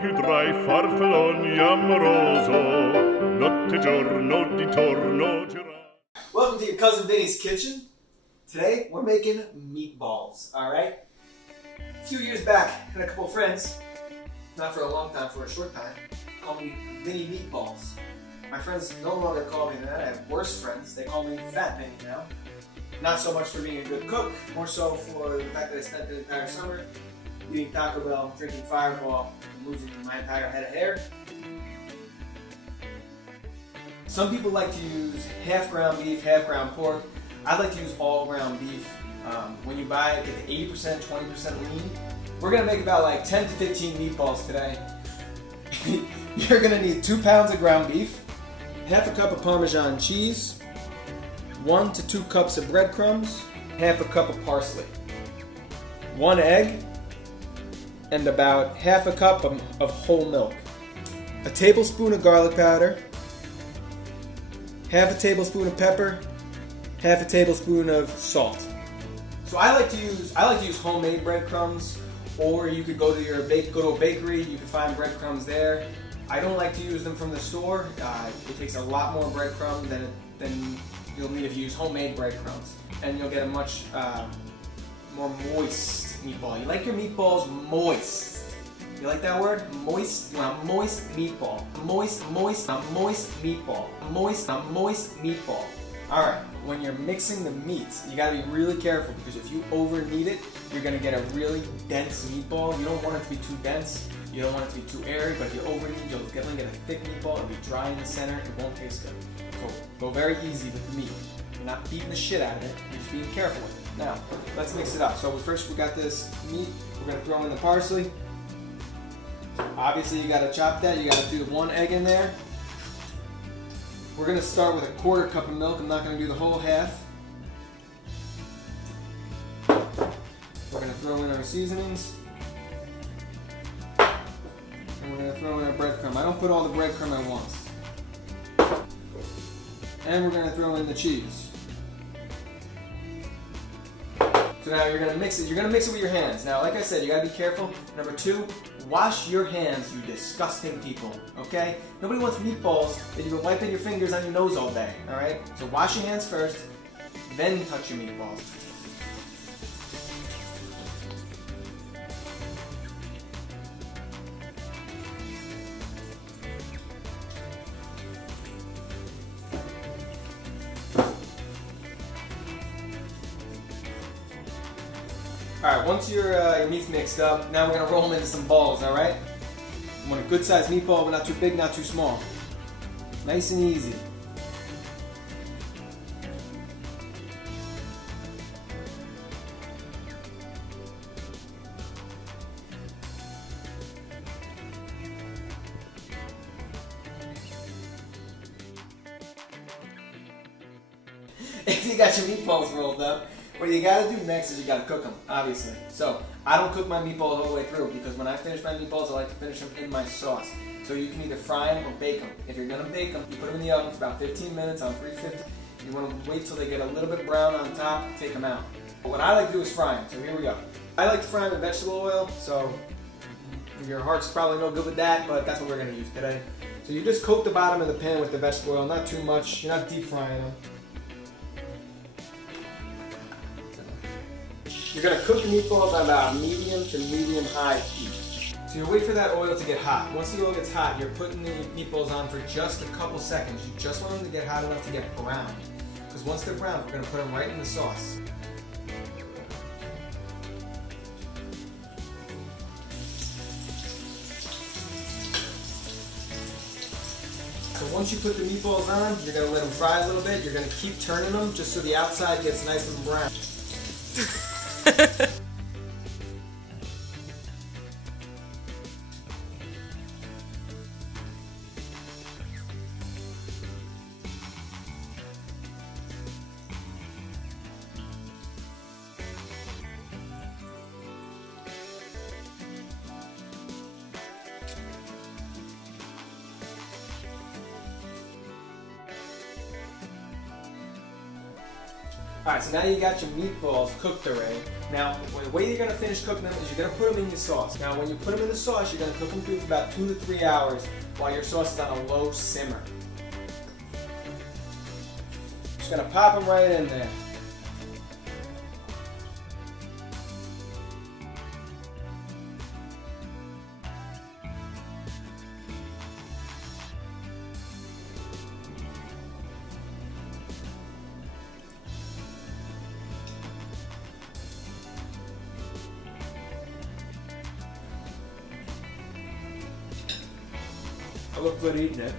più tra i farfalloni amoroso, notte giorno di torno girà. Welcome to your cousin Vinny's kitchen. Today we're making meatballs, alright? A few years back, I had a couple of friends, not for a long time, for a short time, called me Vinny Meatballs. My friends no longer call me that. I have worse friends. They call me Fat Vinny now. Not so much for being a good cook, more so for the fact that I spent the entire summer eating Taco Bell, drinking Fireball, and losing my entire head of hair. Some people like to use half ground beef, half ground pork. I like to use all ground beef. When you buy it, get the 80%, 20% lean. We're gonna make about like 10 to 15 meatballs today. You're gonna need 2 pounds of ground beef, half a cup of Parmesan cheese, 1 to 2 cups of breadcrumbs, half a cup of parsley, 1 egg, and about half a cup of whole milk, a tablespoon of garlic powder, half a tablespoon of pepper, half a tablespoon of salt. So I like to use homemade breadcrumbs, or you could go to a bakery. You can find breadcrumbs there. I don't like to use them from the store. It takes a lot more breadcrumbs than you'll need if you use homemade breadcrumbs, and you'll get a much more moist meatball. You like your meatballs moist. You like that word? Moist? You want a moist meatball. A moist meatball. A moist meatball. Alright, when you're mixing the meat, you gotta be really careful, because if you over knead it, you're gonna get a really dense meatball. You don't want it to be too dense. You don't want it to be too airy, but if you over knead, you'll definitely get a thick meatball. It'll be dry in the center. It won't taste good. So go very easy with the meat. You're not beating the shit out of it. You're just being careful with it. Now, let's mix it up. So first we got this meat. We're gonna throw in the parsley. Obviously you gotta chop that. You gotta do 1 egg in there. We're going to start with a 1/4 cup of milk. I'm not going to do the whole half. We're going to throw in our seasonings. And we're going to throw in our breadcrumb. I don't put all the breadcrumb at once. And we're going to throw in the cheese. So now you're going to mix it. You're going to mix it with your hands. Now, like I said, you got to be careful. Number 2, wash your hands, you disgusting people, okay? Nobody wants meatballs that you've been wiping your fingers on your nose all day, alright? So wash your hands first, then touch your meatballs. Alright, once your meat's mixed up, now we're going to roll them into some balls, alright? You want a good sized meatball, but not too big, not too small. Nice and easy. If you got your meatballs rolled up, what you gotta do next is you gotta cook them, obviously. So, I don't cook my meatballs all the way through, because when I finish my meatballs, I like to finish them in my sauce. So you can either fry them or bake them. If you're gonna bake them, you put them in the oven for about 15 minutes on 350. You wanna wait till they get a little bit brown on top, take them out. But what I like to do is fry them, so here we go. I like to fry them in vegetable oil, so your heart's probably no good with that, but that's what we're gonna use today. So you just coat the bottom of the pan with the vegetable oil, not too much, you're not deep frying them. You're going to cook the meatballs on about medium to medium-high heat. So you wait for that oil to get hot. Once the oil gets hot, you're putting the meatballs on for just a couple seconds. You just want them to get hot enough to get brown. Because once they're brown, we're going to put them right in the sauce. So once you put the meatballs on, you're going to let them fry a little bit. You're going to keep turning them just so the outside gets nice and brown. Alright, so now you got your meatballs cooked already. Now, the way you're going to finish cooking them is you're going to put them in your sauce. Now, when you put them in the sauce, you're going to cook them through for about 2 to 3 hours while your sauce is on a low simmer. Just going to pop them right in there. I look good eating it.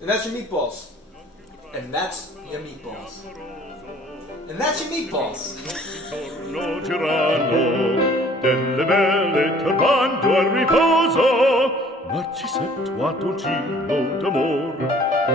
And that's your meatballs. And that's your meatballs. And that's your meatballs. Ritorno tirano delle belle turbando al riposo, ma ci setto a dolcino d'amor.